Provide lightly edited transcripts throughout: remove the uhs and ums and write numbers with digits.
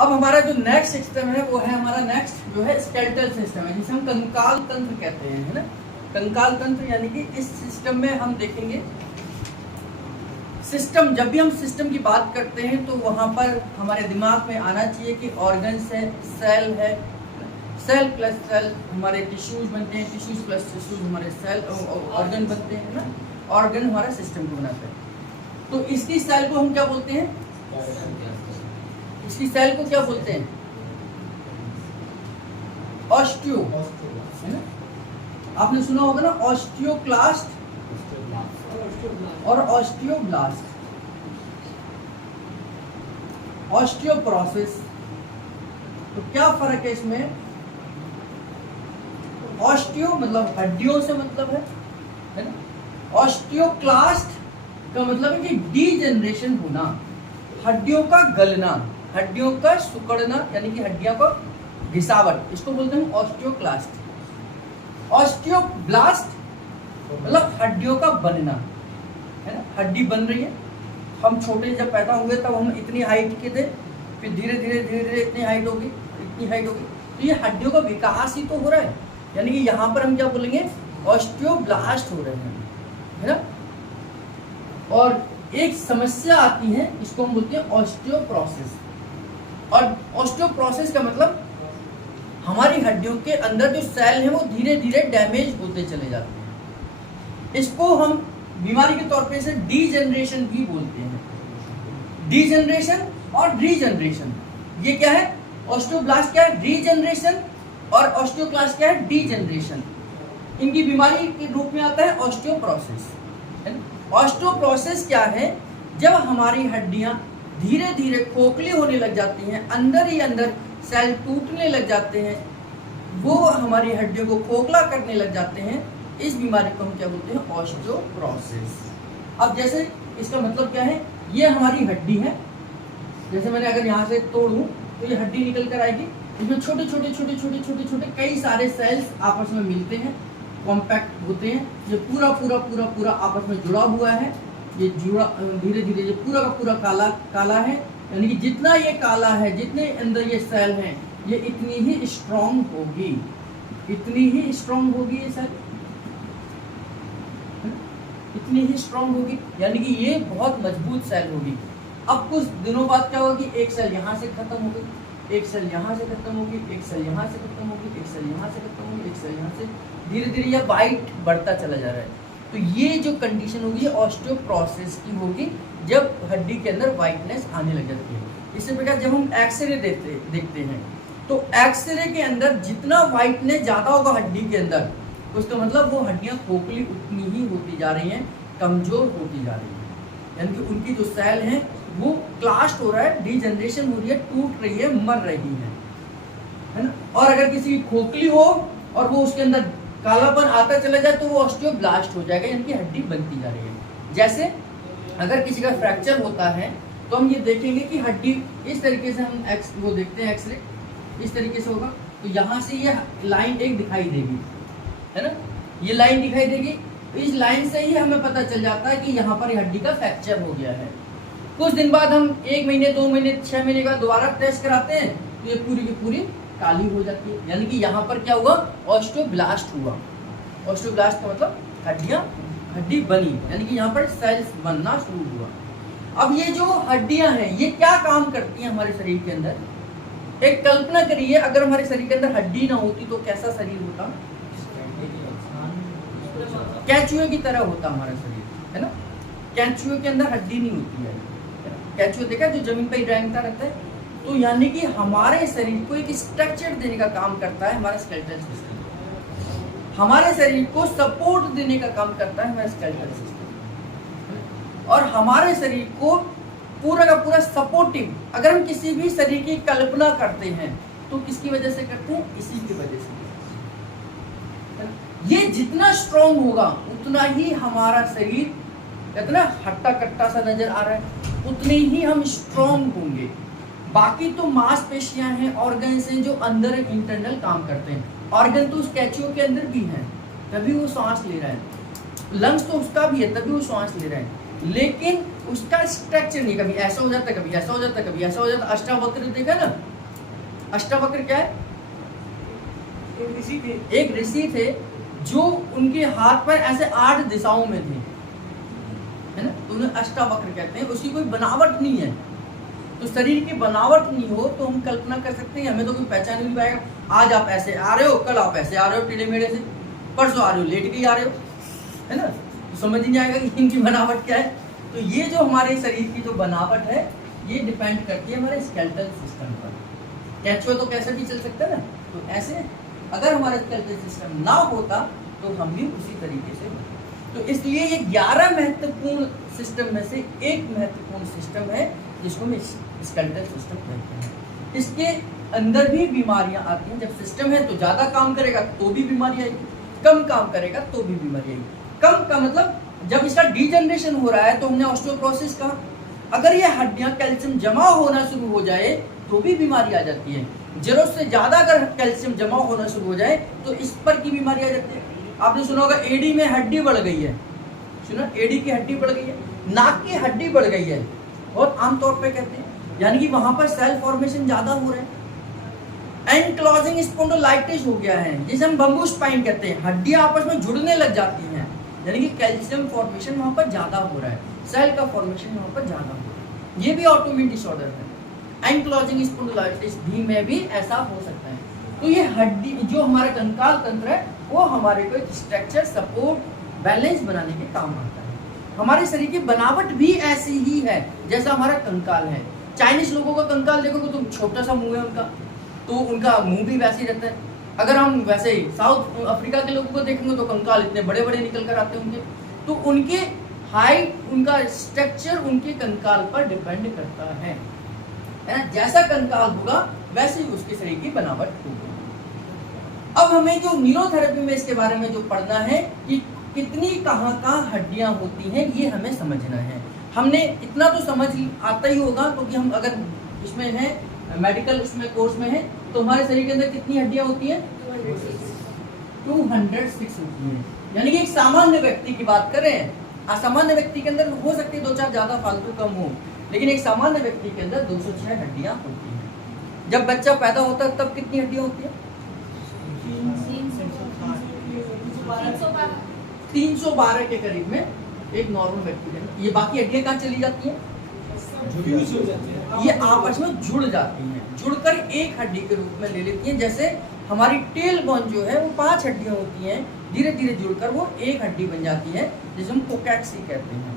अब हमारा जो नेक्स्ट सिस्टम है वो है हमारा नेक्स्ट जो है स्केलेटल सिस्टम है, जिसे हम कंकाल तंत्र कहते हैं, है ना। कंकाल तंत्र यानी कि इस सिस्टम में हम देखेंगे सिस्टम, जब भी हम सिस्टम की बात करते हैं तो वहाँ पर हमारे दिमाग में आना चाहिए कि ऑर्गन्स है, सेल है, सेल प्लस सेल हमारे टिश्यूज बनते हैं, टिश्यूज प्लस टिश्यूज हमारे सेल ऑर्गन बनते हैं ना। ऑर्गन हमारा सिस्टम को बनाता है। तो इसकी सेल को हम क्या बोलते हैं? इसकी सेल को क्या बोलते हैं? ऑस्टियो, है ना। आपने सुना होगा ना ऑस्टियोक्लास्ट और ऑस्टियोब्लास्ट, ऑस्टियोप्रोसिस। तो क्या फर्क है इसमें? ऑस्टियो मतलब हड्डियों से मतलब है ना। ऑस्टियोक्लास्ट का मतलब है कि डीजनरेशन होना, हड्डियों का गलना, हड्डियों का सिकुड़ना, यानी कि हड्डियों का घिसावट, इसको बोलते हैं ऑस्टियोक्लास्ट। ऑस्टियोब्लास्ट मतलब हड्डियों का बनना, है ना। हड्डी बन रही है, हम छोटे जब पैदा हुए तब हम इतनी हाइट के थे, फिर धीरे धीरे इतनी हाइट होगी, इतनी हाइट होगी। तो ये हड्डियों का विकास ही तो हो रहा है, यानी कि यहाँ पर हम क्या बोलेंगे? ऑस्टियोब्लास्ट हो रहे हैं, है ना। और एक समस्या आती है, इसको हम बोलते हैं ऑस्टियोप्रोसिस। और ऑस्टियोप्रोसिस का मतलब हमारी हड्डियों के अंदर जो सेल हैं वो धीरे धीरे डैमेज होते चले जाते हैं। इसको हम बीमारी के तौर पे से डीजनरेशन भी बोलते हैं। डीजनरेशन और रीजनरेशन, ये क्या है? ऑस्टियोब्लास्ट क्या है? रीजनरेशन, और ऑस्टियोक्लास्ट क्या है? डीजनरेशन। इनकी बीमारी के रूप में आता है ऑस्टियोप्रोसिस, है ना। ऑस्टियोप्रोसिस क्या है? जब हमारी हड्डियां धीरे धीरे खोखली होने लग जाती हैं, अंदर ही अंदर सेल टूटने लग जाते हैं, वो हमारी हड्डियों को खोखला करने लग जाते हैं, इस बीमारी को हम क्या बोलते हैं? ऑस्टियोप्रोसिस। अब जैसे इसका मतलब क्या है? ये हमारी हड्डी है, जैसे मैंने अगर यहाँ से तोड़ूं तो ये हड्डी निकल कर आएगी, इसमें छोटे छोटे छोटे छोटे छोटे छोटे कई सारे सेल्स आपस में मिलते हैं, कॉम्पैक्ट होते हैं, ये पूरा पूरा पूरा पूरा आपस में जुड़ा हुआ है, ये जुड़ा धीरे धीरे ये पूरा का पूरा काला काला है, यानी कि जितना ये काला है, जितने अंदर ये सेल हैं, ये इतनी ही स्ट्रॉन्ग होगी, इतनी ही स्ट्रॉन्ग होगी ये सेल, इतनी ही स्ट्रॉन्ग होगी, यानी कि ये बहुत मजबूत सेल होगी। अब कुछ दिनों बाद क्या होगी? एक सेल यहाँ से खत्म हो गई, एक सेल यहाँ से खत्म होगी, एक सेल यहाँ से खत्म होगी, एक सेल यहाँ से खत्म होगी, एक सेल यहाँ से, धीरे धीरे यह वाइट बढ़ता चला जा रहा है। तो ये जो कंडीशन होगी ऑस्टियोप्रोसिस की होगी, जब हड्डी के अंदर वाइटनेस आने लग जाती है। इसी प्रकार जब हम एक्सरे देखते हैं तो एक्सरे के अंदर जितना वाइटनेस ज़्यादा होगा हड्डी के अंदर, उसका मतलब वो हड्डियाँ खोखली उतनी ही होती जा रही हैं, कमज़ोर होती जा रही हैं, यानी कि उनकी जो सेल हैं वो क्लास्ट हो रहा है, डीजनरेशन हो रही है, टूट रही है, मर रही है ना। और अगर किसी की खोखली हो और वो उसके अंदर कालापन आता चला जाए तो वो ऑस्टियोब्लास्ट हो जाएगा, यानी कि हड्डी बनती जा रही है। जैसे अगर किसी का फ्रैक्चर होता है तो हम ये देखेंगे कि हड्डी इस तरीके से हम वो देखते हैं, एक्सरे इस तरीके से होगा, तो यहाँ से ये लाइन एक दिखाई देगी, है ना, ये लाइन दिखाई देगी। तो इस लाइन से ही हमें पता चल जाता है कि यहाँ पर हड्डी का फ्रैक्चर हो गया है। कुछ दिन बाद हम 1 महीने 2 महीने 6 महीने का दोबारा टेस्ट कराते हैं तो ये पूरी की पूरी काली हो जाती है, यानी कि यहाँ पर क्या हुआ? ऑस्टियोब्लास्ट हुआ। ऑस्टियोब्लास्ट का मतलब हड्डी बनी, यानी कि यहाँ पर सेल्स बनना शुरू हुआ। अब ये जो हड्डियां हैं ये क्या काम करती हैं हमारे शरीर के अंदर? एक कल्पना करिए, अगर हमारे शरीर के अंदर हड्डी ना होती तो कैसा शरीर होता? कैचुए की तरह होता हमारा शरीर, है ना। कैचुए के अंदर हड्डी नहीं होती है, कैचुआ देखा जो जमीन पर रेंगता रहता है। तो यानी कि हमारे शरीर को एक स्ट्रक्चर देने का काम करता है हमारा स्केलेटल सिस्टम, हमारे शरीर को सपोर्ट देने का काम करता है हमारा स्केलेटल सिस्टम, और हमारे शरीर को पूरा का पूरा सपोर्टिव। अगर हम किसी भी शरीर की कल्पना करते हैं तो किसकी वजह से करते हैं? इसी की वजह से। ये जितना स्ट्रॉन्ग होगा उतना ही हमारा शरीर इतना हट्टा कट्टा सा नजर आ रहा है, उतने ही हम स्ट्रॉन्ग होंगे। बाकी तो मांसपेशियां हैं, ऑर्गन्स हैं जो अंदर इंटरनल काम करते हैं। ऑर्गन तो उस कैचुओ के अंदर भी है, तभी वो सांस ले रहा है, लंग्स तो उसका भी है तभी वो सांस ले रहा है, लेकिन उसका स्ट्रक्चर नहीं, कभी ऐसा हो जाता, कभी ऐसा हो जाता, कभी ऐसा हो जाता। अष्टावक्र देखा ना, अष्टावक्र क्या है? एक ऋषि थे जो उनके हाथ पर ऐसे 8 दिशाओं में थे, है ना, तो उन्हें अष्टावक्र कहते हैं। उसकी कोई बनावट नहीं है, तो शरीर की बनावट नहीं हो तो हम कल्पना कर सकते हैं, हमें तो कोई पहचान नहीं पाएगा। आज आप ऐसे आ रहे हो, कल आप ऐसे आ रहे हो टेढ़े मेढ़े से, परसों आ रहे हो लेट के ही आ रहे हो, है ना, तो समझ नहीं आएगा कि इनकी बनावट क्या है। तो ये जो हमारे शरीर की जो बनावट है ये डिपेंड करती है हमारे स्केलेटल सिस्टम पर। कैचो तो कैसे भी चल सकता है ना, तो ऐसे अगर हमारा स्केलेटल सिस्टम ना होता तो हम भी उसी तरीके से होते। तो इसलिए ये 11 महत्वपूर्ण सिस्टम में से एक महत्वपूर्ण सिस्टम है जिसको हम स्केलेटल सिस्टम कहते हैं। इसके अंदर भी बीमारियां आती हैं। जब सिस्टम है तो ज्यादा काम करेगा तो भी बीमारी आएगी, कम काम करेगा तो भी बीमारी आएगी। कम का मतलब जब इसका डीजनरेशन हो रहा है तो हमने ऑस्टियोपोरोसिस कहा। अगर ये हड्डियां कैल्शियम जमा होना शुरू हो जाए तो भी बीमारी आ जाती है। जरूरत से ज्यादा अगर कैल्शियम जमा होना शुरू हो जाए तो इस पर की बीमारी आ जाती है। आपने सुना होगा एडी में हड्डी बढ़ गई है, सुना, एडी की हड्डी बढ़ गई है, नाक की हड्डी बढ़ गई है, बहुत आमतौर पे कहते हैं, यानी कि वहां पर सेल फॉर्मेशन ज्यादा हो रहा है। एनक्लोजिंग स्पॉन्डिलाइटिस हो गया है, जिसे हम बम्बू स्पाइन कहते हैं, हड्डियां आपस में जुड़ने लग जाती हैं, यानी कि कैल्शियम फॉर्मेशन वहां पर ज्यादा हो रहा है, सेल का फॉर्मेशन वहां पर ज्यादा हो रहा है। ये भी ऑटोइम्यून डिसऑर्डर है। एनक्लोजिंग स्पॉन्डिलाइटिस भी में भी ऐसा हो सकता है। तो ये हड्डी जो हमारा कंकाल तंत्र है वो हमारे को एक स्ट्रक्चर, सपोर्ट, बैलेंस बनाने के काम आता है। हमारे शरीर की बनावट भी ऐसी ही है जैसा हमारा कंकाल है। चाइनीज लोगों का कंकाल देखोगे तो छोटा सा मुंह है उनका, तो उनका मुंह भी वैसे ही रहता है। अगर हम वैसे साउथ अफ्रीका के लोगों को देखेंगे तो कंकाल इतने बड़े बड़े निकल कर आते होंगे। तो उनके हाइट, उनका स्ट्रक्चर उनके कंकाल पर डिपेंड करता है ना। जैसा कंकाल होगा वैसे ही उसके शरीर की बनावट होगी। अब हमें जो न्यूरोथेरेपी में इसके बारे में जो पढ़ना है कि कितनी कहाँ हड्डियां होती हैं, ये हमें समझना है। हमने इतना तो समझ आता ही होगा क्योंकि हम अगर इसमें है मेडिकल इसमें कोर्स में है तो हमारे शरीर के अंदर कितनी हड्डियां होती हैं? 206 होती हैं। यानी कि एक सामान्य व्यक्ति की बात करें, असामान्य व्यक्ति के अंदर हो सकती है 2-4 ज्यादा फालतू कम हो, लेकिन एक सामान्य व्यक्ति के अंदर 206 हड्डियां होती हैं। जब बच्चा पैदा होता है तब कितनी हड्डियां होती है? 312 के करीब में एक नॉर्मल व्यक्ति है। ये बाकी हड्डियां कहाँ चली जाती हैं? ये आपस में जुड़ जाती हैं, जुड़कर एक हड्डी के रूप में ले लेती हैं। जैसे हमारी टेल बोन जो है वो 5 हड्डियां होती हैं, धीरे धीरे जुड़कर वो एक हड्डी बन जाती है जिसे हम कोकैक्सी कहते हैं,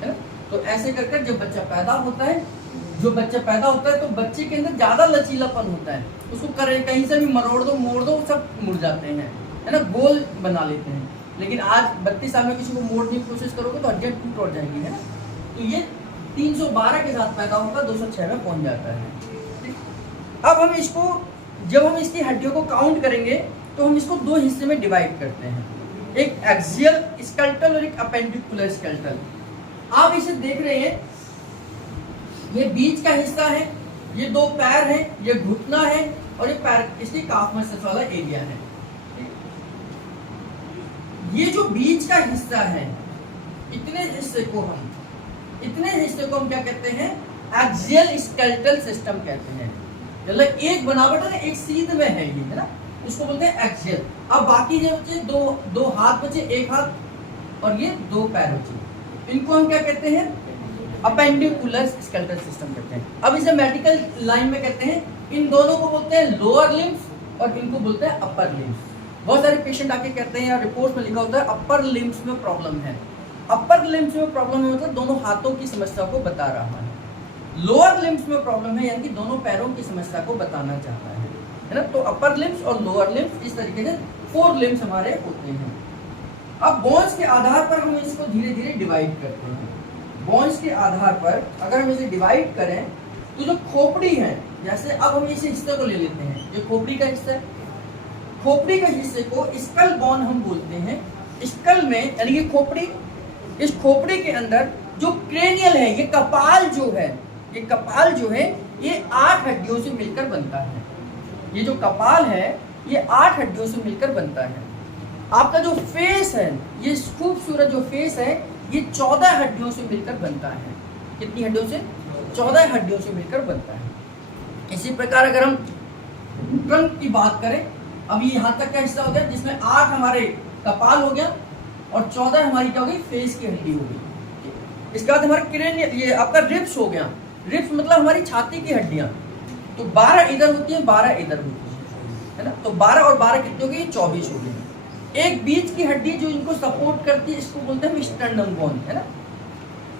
है ना। तो ऐसे कर जब बच्चा पैदा होता है, जो बच्चा पैदा होता है तो बच्चे के अंदर ज्यादा लचीलापन होता है। उसको करे कहीं से भी मरोड़ दो, मोड़ दो, सब मुड़ जाते हैं, है ना, गोल बना लेते हैं। लेकिन आज 32 साल में किसी को मोड़ने की कोशिश करोगे तो हड्डियां टूट जाएगी, है ना। तो ये 312 के साथ पैदा होगा, 206 में पहुंच जाता है। अब हम इसको, जब हम इसकी हड्डियों को काउंट करेंगे तो हम इसको 2 हिस्से में डिवाइड करते हैं, एक एक्सियल स्केलेटल और एक अपेंडिकुलर स्केलेटल। आप इसे देख रहे हैं, ये बीच का हिस्सा है, ये 2 पैर हैं, ये घुटना है और ये पैर, इसकी काफ मसल्स वाला एरिया है। ये जो बीच का हिस्सा है, इतने हिस्से को हम क्या कहते हैं? एक्सियल स्केलेटल सिस्टम कहते हैं। मतलब एक बनावट है, एक सीध में है ये, है ना, उसको बोलते हैं एक्सियल। अब बाकी जो बचे दो हाथ बचे, एक हाथ और ये 2 पैर बचे, इनको हम क्या कहते हैं? अपेंडिकुलर स्केलेटल सिस्टम कहते हैं। अब इसे मेडिकल लाइन में कहते हैं, इन दोनों को बोलते हैं लोअर लिम्स और इनको बोलते हैं अपर लिम्स। बहुत सारे पेशेंट आके कहते हैं या रिपोर्ट में लिखा होता है अपर लिम्स में प्रॉब्लम है। अपर लिम्स में प्रॉब्लम है मतलब दोनों हाथों की समस्या को बता रहा है। लोअर लिम्स में प्रॉब्लम है यानी कि दोनों पैरों की समस्या को बताना चाहता है ना। तो अपर लिम्स और लोअर लिम्स, इस तरीके से 4 लिम्स हमारे होते हैं। अब बोन्स के आधार पर हम इसको धीरे धीरे डिवाइड करते हैं। बोन्स के आधार पर अगर हम इसे डिवाइड करें तो जो खोपड़ी है, जैसे अब हम इस हिस्से को ले लेते हैं, ये खोपड़ी का हिस्सा है, खोपड़ी के हिस्से को स्कल बोन हम बोलते हैं। स्कल में यानी कि खोपड़ी, इस खोपड़ी के अंदर जो क्रेनियल है, ये कपाल जो है, ये 8 हड्डियों से मिलकर बनता है। ये जो कपाल है ये 8 हड्डियों से मिलकर बनता है। आपका जो फेस है, ये खूबसूरत जो फेस है, ये 14 हड्डियों से मिलकर बनता है। कितनी हड्डियों से? 14 हड्डियों से मिलकर बनता है। इसी प्रकार अगर हम ट्रंक की बात करें, अभी यहाँ तक का हिस्सा हो गया जिसमें 8 हमारे कपाल हो गया और 14 हमारी क्या हो गई? फेस की हड्डी हो गई। इसके बाद हमारा क्रेनियल, ये आपका रिब्स हो गया। रिब्स मतलब हमारी छाती की हड्डियां। तो 12 इधर होती है, 12 इधर होती है ना। तो 12 और 12 कितनी हो गई? 24 हो गई। एक बीच की हड्डी जो इनको सपोर्ट करती है, इसको बोलते हैं स्टर्नम बोन, है ना।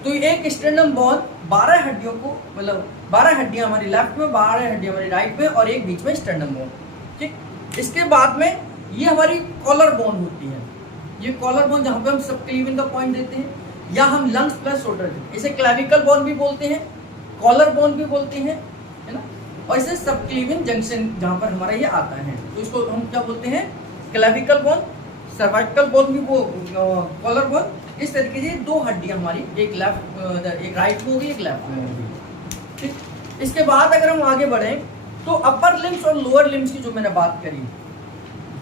तो एक स्टर्नम बोन 12 हड्डियों को, मतलब 12 हड्डियां हमारी लेफ्ट में, 12 हड्डियां हमारी राइट में और एक बीच में स्टर्नम बोन, ठीक। इसके बाद में ये हमारी कॉलर बोन होती है। ये कॉलर बोन जहाँ पे हम सबक्लेविन का पॉइंट देते हैं, या हम लंग्स प्लस शोल्डर, इसे क्लेविकल बोन भी बोलते हैं, कॉलर बोन भी बोलते हैं, है ना। और इसे सबक्लेविन जंक्शन जहाँ पर हमारा ये आता है, तो इसको हम क्या बोलते हैं? क्लेविकल बोन, सर्वाइकल बोन भी, वो कॉलर बोन। इस तरीके से 2 हड्डियां हमारी, एक लेफ्ट, एक राइट में होगी, एक लेफ्ट में होगी, ठीक। इसके बाद अगर हम आगे बढ़े तो अपर लिम्स और लोअर लिम्स की जो मैंने बात करी,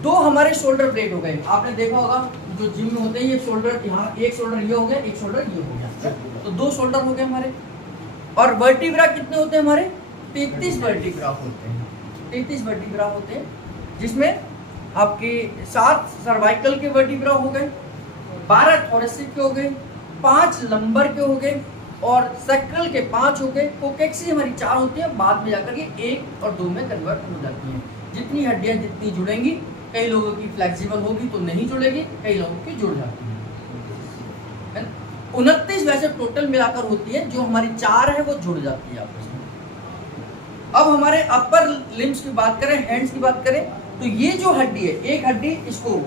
2 हमारे शोल्डर ब्लेड हो गए। आपने देखा होगा जो जिम में होते हैं, ये शोल्डर यहाँ, एक शोल्डर ये हो गया, एक शोल्डर ये हो गया, तो 2 शोल्डर हो गए हमारे। और वर्टिब्रा कितने होते हैं हमारे? 33 वर्टिब्रा होते हैं, 33 वर्टिब्रा होते हैं, जिसमें आपके 7 सर्वाइकल के वर्टिब्रा हो गए, 12 थोरेसिक के हो गए, 5 लंबर के हो गए और सैक्रल के 5 हो गए। कोकेक्सी हमारी 4 होती है, बाद में जाकर के 1 और 2 में कन्वर्ट हो जाती हैं। जितनी हड्डियां जितनी जुड़ेंगी, कई लोगों की फ्लेक्सिबल होगी तो नहीं जुड़ेगी, कई लोगों की जुड़ जाती है। 29 वैसे टोटल मिलाकर होती है, जो हमारी 4 है वो जुड़ जाती है आपस में। अब हमारे अपर लिम्स की बात करें, हैंड्स की बात करें, तो ये जो हड्डी है, एक हड्डी, इसको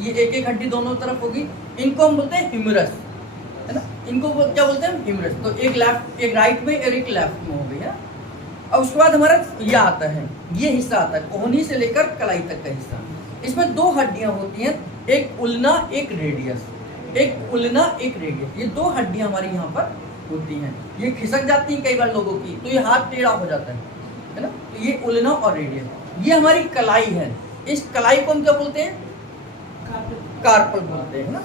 ये एक हड्डी दोनों तरफ होगी, इनको हम बोलते हैं ह्यूमरस, है ना। इनको क्या बोलते हैं? ह्यूमरस। तो एक लेफ्ट, एक राइट में और एक लेफ्ट में हो गई है। अब उसके बाद हमारा ये आता है, ये हिस्सा आता है, कोहनी से लेकर कलाई तक का हिस्सा। इसमें 2 हड्डियां होती हैं, एक उल्ना एक रेडियस, एक उल्ना एक रेडियस। ये 2 हड्डियां हमारी यहाँ पर होती हैं। ये खिसक जाती हैं कई बार लोगों की, तो ये हाथ टेढ़ा हो जाता है ना। तो ये उल्ना और रेडियस, ये हमारी कलाई है। इस कलाई को हम क्या बोलते हैं? कार्पल बोलते हैं ना।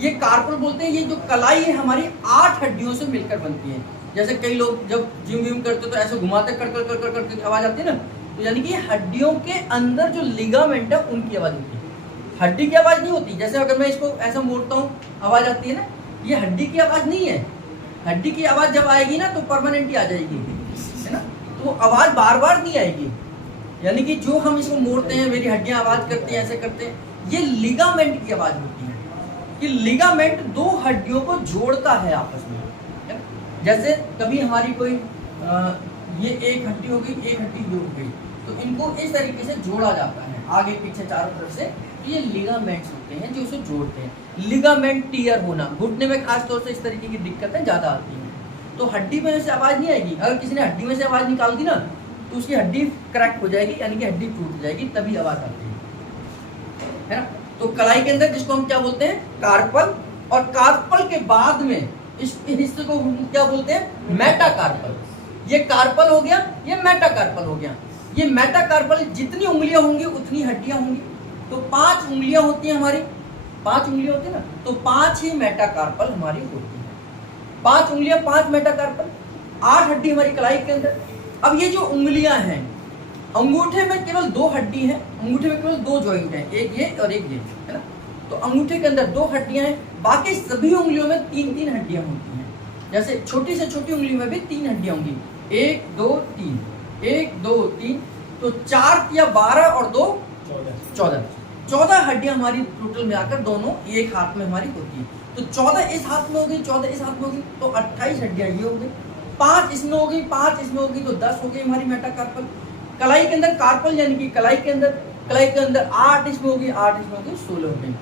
ये कार्पल बोलते हैं। ये जो कलाई है हमारी 8 हड्डियों से मिलकर बनती है। जैसे कई लोग जब जिम विम करते तो ऐसे घुमाते कर कर कर कर कर आवाज आती है ना, तो यानी कि हड्डियों के अंदर जो लिगामेंट है उनकी आवाज होती है, हड्डी की आवाज नहीं होती। जैसे अगर मैं इसको ऐसा मोड़ता हूँ, आवाज आती है ना, ये हड्डी की आवाज नहीं है। हड्डी की आवाज जब आएगी ना तो परमानेंटली आ जाएगी, है ना। तो आवाज बार बार नहीं आएगी। यानी कि जो हम इसको मोड़ते हैं, मेरी हड्डियां आवाज करती हैं, ऐसे करते हैं, ये लिगामेंट की आवाज होती है। कि लिगामेंट 2 हड्डियों को जोड़ता है आपस में। जैसे कभी हमारी कोई ये एक हड्डी हो गई, एक हड्डी ये हो गई, तो इनको इस तरीके से जोड़ा जाता है आगे पीछे चारों तरफ से। तो ये लिगामेंट्स होते हैं जो उसे जोड़ते हैं। लिगामेंट टियर होना, घुटने में खास तौर से इस तरीके की दिक्कतें ज़्यादा आती हैं। तो हड्डी में से आवाज़ नहीं आएगी। अगर किसी ने हड्डी में से आवाज़ निकाल दी ना, तो उसकी हड्डी क्रैक हो जाएगी, यानी कि हड्डी टूट जाएगी, तभी आवाज़ आती है ना। तो कलाई के अंदर जिसको हम क्या बोलते हैं? कार्पल। और कार्पल के बाद में इस हिस्से को क्या बोलते हैं? मेटाकार्पल। ये कार्पल हो गया, ये मेटाकार्पल हो गया। ये मेटाकार्पल जितनी उंगलियां होंगी उतनी हड्डियां होंगी। तो 5 उंगलियां होती हैं हमारी, 5 उंगलियां होती है ना, तो 5 ही मेटाकार्पल हमारी होती है। 5 उंगलियां, 5 मेटाकार्पल, 8 हड्डी हमारी कलाई के अंदर। अब ये जो उंगलियां हैं, अंगूठे में केवल 2 हड्डी है, अंगूठे में केवल 2 जॉइंट है, एक ये और एक ये, है ना। तो अंगूठे के अंदर 2 हड्डियां हैं, बाकी सभी उंगलियों में 3-3 हड्डियां होती हैं। जैसे छोटी से छोटी उंगली में भी 3 हड्डियां होंगी, 1 2 3, 1 2 3, तो 4 या 12 और 2 14 हड्डियां हमारी टोटल मिलाकर दोनों एक हाथ में हमारी होती है। तो 14 इस हाथ में हो गई, 14 इस हाथ में हो गई, तो 28 हड्डियां ये हो गई। 5 इसमें हो गई, 5 इसमें हो गई, तो 10 हो गई हमारी मेटाकार्पल। कलाई के अंदर कार्पल, यानी कि कलाई के अंदर 8 इसमें होगी, 8 इसमें होगी, 16 हो गई।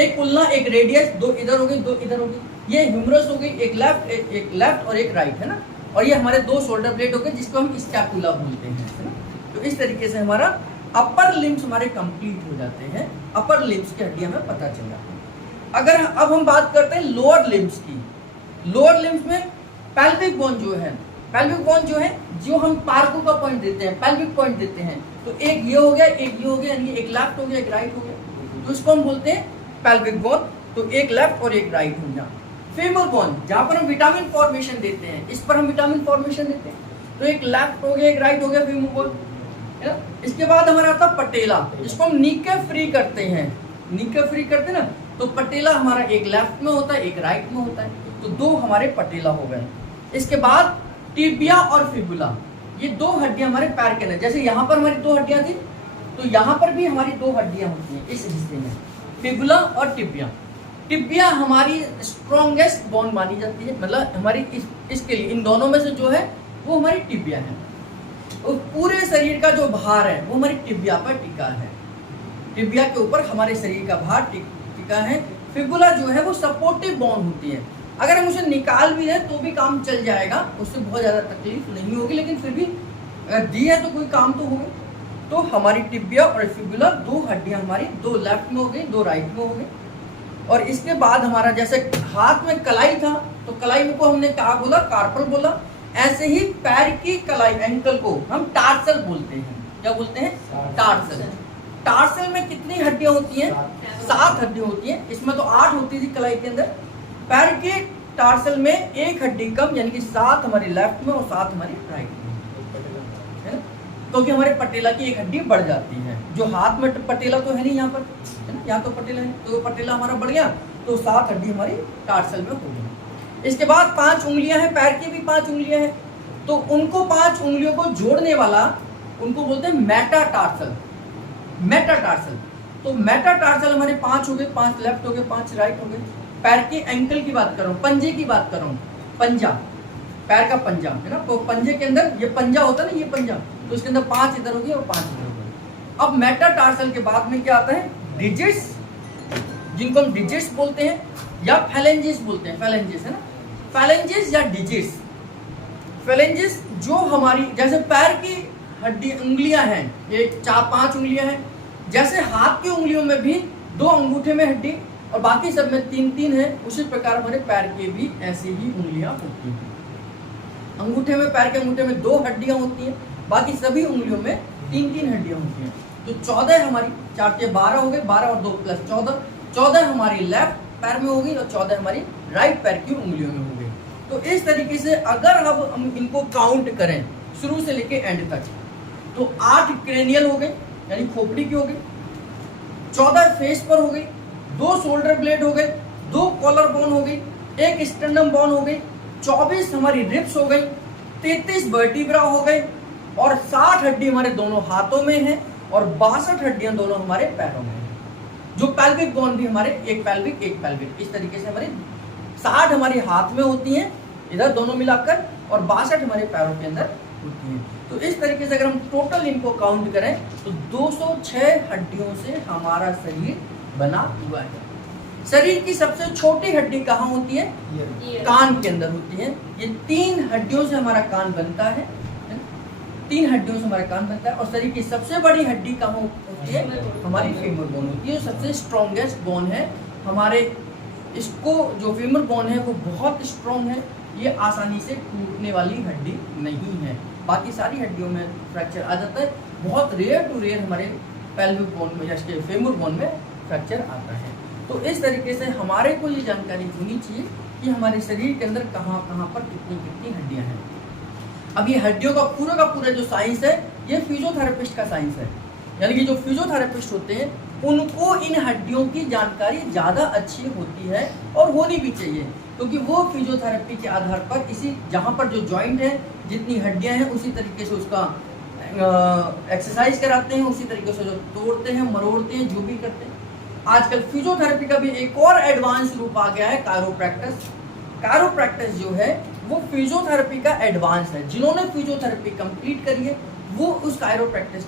एक उल्ना, एक रेडियस, 2 इधर हो गई, 2 इधर हो गई। ये ह्यूमरस हो गई, एक लेफ्ट और एक राइट, है ना। और ये हमारे 2 शोल्डर ब्लेड हो गए, जिसको हम स्कैपुला बोलते हैं, है ना। तो इस तरीके से हमारा अपर लिम्स हमारे कंप्लीट हो जाते हैं। अपर लिम्स की हड्डियां हमें पता चल जाती है। अगर अब हम बात करते हैं लोअर लिम्स की। लोअर लिम्स में पेल्विक बोन जो है, पेल्विक बोन जो है, जो हम पार्को का पॉइंट देते हैं, पेल्विक पॉइंट देते हैं, तो एक ये हो गया, एक ये हो गया, यानी एक लेफ्ट हो गया, एक राइट हो गया, तो इसको हम बोलते हैं पेल्विक बोन। तो एक लेफ्ट और एक राइट हो गया। फेमर बोन जहां पर हम विटामिन फॉर्मेशन देते हैं, इस पर हम विटामिन फॉर्मेशन देते हैं। तो एक लेफ्ट हो गया, एक राइट हो गया फेमर बोन, है ना। इसके बाद हमारा आता है पटेला, जिसको हम नीके फ्री करते हैं, नीके फ्री करते हैं ना। तो पटेला हमारा एक लेफ्ट में होता है, एक राइट में होता है, तो दो हमारे पटेला हो गए। इसके बाद टिबिया और फिबुला, ये दो हड्डियां हमारे पैर के अंदर, जैसे यहाँ पर हमारी दो हड्डियां थी, तो यहाँ पर भी हमारी दो हड्डियां होती हैं इस हिस्से में, फिबुला और टिबिया। टिबिया हमारी स्ट्रॉन्गेस्ट बोन मानी जाती है, मतलब हमारी इसके लिए इन दोनों में से जो है वो हमारी टिबिया है। और पूरे शरीर का जो भार है वो हमारी टिबिया पर टिका है, टिबिया के ऊपर हमारे शरीर का भार टिका है। फिबुला जो है वो सपोर्टिव बोन होती है, अगर हम उसे निकाल भी दें तो भी काम चल जाएगा, उससे बहुत ज़्यादा तकलीफ नहीं होगी, लेकिन फिर भी अगर दी है तो कोई काम तो होगा। तो हमारी टिबिया और फिबुला दो हड्डियां हमारी, दो लेफ्ट में हो गई, दो राइट में हो गई। और इसके बाद हमारा जैसे हाथ में कलाई था, तो कलाई में को हमने क्या बोला, कार्पल बोला। ऐसे ही पैर की कलाई, एंकल को हम टार्सल बोलते हैं। क्या बोलते हैं? टार्सल। टार्सल में कितनी हड्डियां होती हैं? 7 हड्डियां होती हैं। इसमें तो 8 होती थी कलाई के अंदर। पैर के टार्सल में एक हड्डी कम, यानी कि 7 हमारी लेफ्ट में और 7 हमारी राइट में, है ना। क्योंकि हमारे पटेला की एक हड्डी बढ़ जाती है। जो हाथ में पटेला तो है नहीं यहाँ पर, है ना, यहाँ तो पटेला है, तो पटेला हमारा बढ़ गया, तो 7 हड्डी हमारी टार्सल में हो गई। इसके बाद 5 उंगलियां हैं, पैर की भी 5 उंगलियां हैं, तो उनको 5 उंगलियों को जोड़ने वाला उनको बोलते हैं मेटाटार्सल। मेटाटार्सल, तो मेटाटार्सल हमारे 5 हो गए, 5 लेफ्ट हो गए, 5 राइट हो गए। पैर के एंकल की बात कर रहा हूँ, पंजे की बात कर रहा हूँ, पंजा, पैर का पंजा, है ना। तो पंजे के अंदर ये पंजा होता है ना, ये पंजा, तो इसके अंदर 5 इधर हो गए और 5 इधर हो गए। अब मेटाटार्सल के बाद में क्या आता है? डिजिट्स, जिनको हम डिजिट्स बोलते हैं या फैलेंजिस बोलते हैं, फैलेंजिस, है ना, फैलेंजिस या डिजिट्स। फैलेंजिस जो हमारी जैसे पैर की हड्डी उंगलियां हैं, एक 4-5 उंगलियां हैं, जैसे हाथ की उंगलियों में भी 2 अंगूठे में हड्डी और बाकी सब में 3-3 है, उसी प्रकार हमारे पैर के भी ऐसी ही उंगलियां होती हैं। अंगूठे में, पैर के अंगूठे में 2 हड्डियां होती हैं, बाकी सभी उंगलियों में 3-3 हड्डियां होती हैं। तो 14 हमारी, 4 से 12 हो गए, 12 और 2 प्लस 14, 14 हमारी लेफ्ट पैर में होगी और 14 हमारी राइट पैर की उंगलियों में होगी। तो इस तरीके से अगर अब हम इनको काउंट करें शुरू से लेके एंड तक, तो 8 क्रेनियल हो गए, यानी खोपड़ी की हो गई, 14 फेस पर हो गई, 2 शोल्डर ब्लेड हो गए, 2 कॉलर बोन हो गई, 1 स्टर्नम बोन हो गई, 24 हमारी रिब्स हो गई, 33 वर्टिब्रा हो गए और 60 हड्डी हमारे दोनों हाथों में है और 62 हड्डियां दोनों हमारे पैरों में है। जो पैल्विक बोन भी हमारे, एक पैल्विक एक पैल्विक, इस तरीके से हमारे 60 हमारे हाथ में होती हैं इधर दोनों मिलाकर और 62 हमारे पैरों के अंदर होती हैं। तो इस तरीके से अगर हम टोटल इनको काउंट करें तो 206 हड्डियों से हमारा शरीर बना हुआ है। शरीर की सबसे छोटी हड्डी कहाँ होती है? कान के अंदर होती है। ये 3 हड्डियों से हमारा कान बनता है, 3 हड्डियों से हमारा कान बनता है। और शरीर की सबसे बड़ी हड्डी कहाँ होती है? हमारी फीमर बोन होती है, सबसे स्ट्रॉन्गेस्ट बोन है हमारे। इसको जो फीमर बोन है वो बहुत स्ट्रॉन्ग है, ये आसानी से टूटने वाली हड्डी नहीं है। बाकी सारी हड्डियों में फ्रैक्चर आ जाता है, बहुत रेयर टू रेयर हमारे पेल्विक बोन में या फीमर बोन में फ्रैक्चर आता है। तो इस तरीके से हमारे को ये जानकारी होनी चाहिए कि हमारे शरीर के अंदर कहाँ कहाँ पर कितनी कितनी हड्डियाँ हैं। अब ये हड्डियों का पूरा जो साइंस है ये फिजियोथेरेपिस्ट का साइंस है, यानी कि जो फिजियोथेरेपिस्ट होते हैं उनको इन हड्डियों की जानकारी ज़्यादा अच्छी होती है और होनी भी चाहिए, क्योंकि वो फिजियोथेरेपी के आधार पर इसी जहाँ पर जो जॉइंट है, जितनी हड्डियाँ हैं, उसी तरीके से उसका एक्सरसाइज कराते हैं, उसी तरीके से जो तोड़ते हैं, मरोड़ते हैं, जो भी करते हैं। आजकल फिजियोथेरेपी का भी एक और एडवांस रूप आ गया है, कायरोप्रैक्टिस। कायरोप्रैक्टिस जो है वो फिजियोथेरेपी का एडवांस है। जिन्होंने फिजियोथेरेपी कंप्लीट करी है वो उस कायरोप्रैक्टिस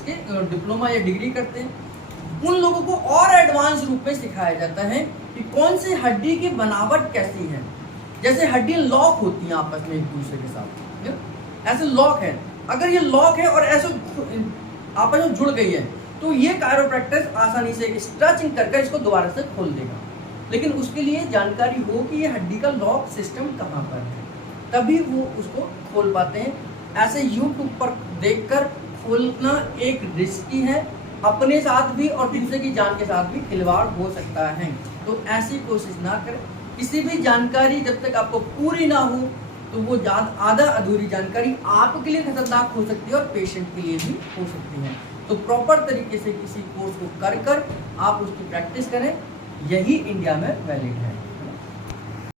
की डिप्लोमा या डिग्री करते हैं। उन लोगों को और एडवांस रूप में सिखाया जाता है कि कौन सी हड्डी की बनावट कैसी है। जैसे हड्डी लॉक होती हैं आपस में एक दूसरे के साथ, ऐसे लॉक है, अगर ये लॉक है और ऐसे आपस में जुड़ गई है तो ये कायरोप्रैक्टिस आसानी से स्ट्रेचिंग करके इसको दोबारा से खोल देगा। लेकिन उसके लिए जानकारी हो कि ये हड्डी का लॉक सिस्टम कहाँ पर है, तभी वो उसको खोल पाते हैं। ऐसे यूट्यूब पर देखकर खोलना एक रिस्की है, अपने साथ भी और दूसरे की जान के साथ भी खिलवाड़ हो सकता है। तो ऐसी कोशिश ना करें, किसी भी जानकारी जब तक आपको पूरी ना हो तो वो आधा अधूरी जानकारी आपके लिए खतरनाक हो सकती है और पेशेंट के लिए भी हो सकती है। तो प्रॉपर तरीके से किसी कोर्स को कर आप उसकी प्रैक्टिस करें, यही इंडिया में वैलिड है।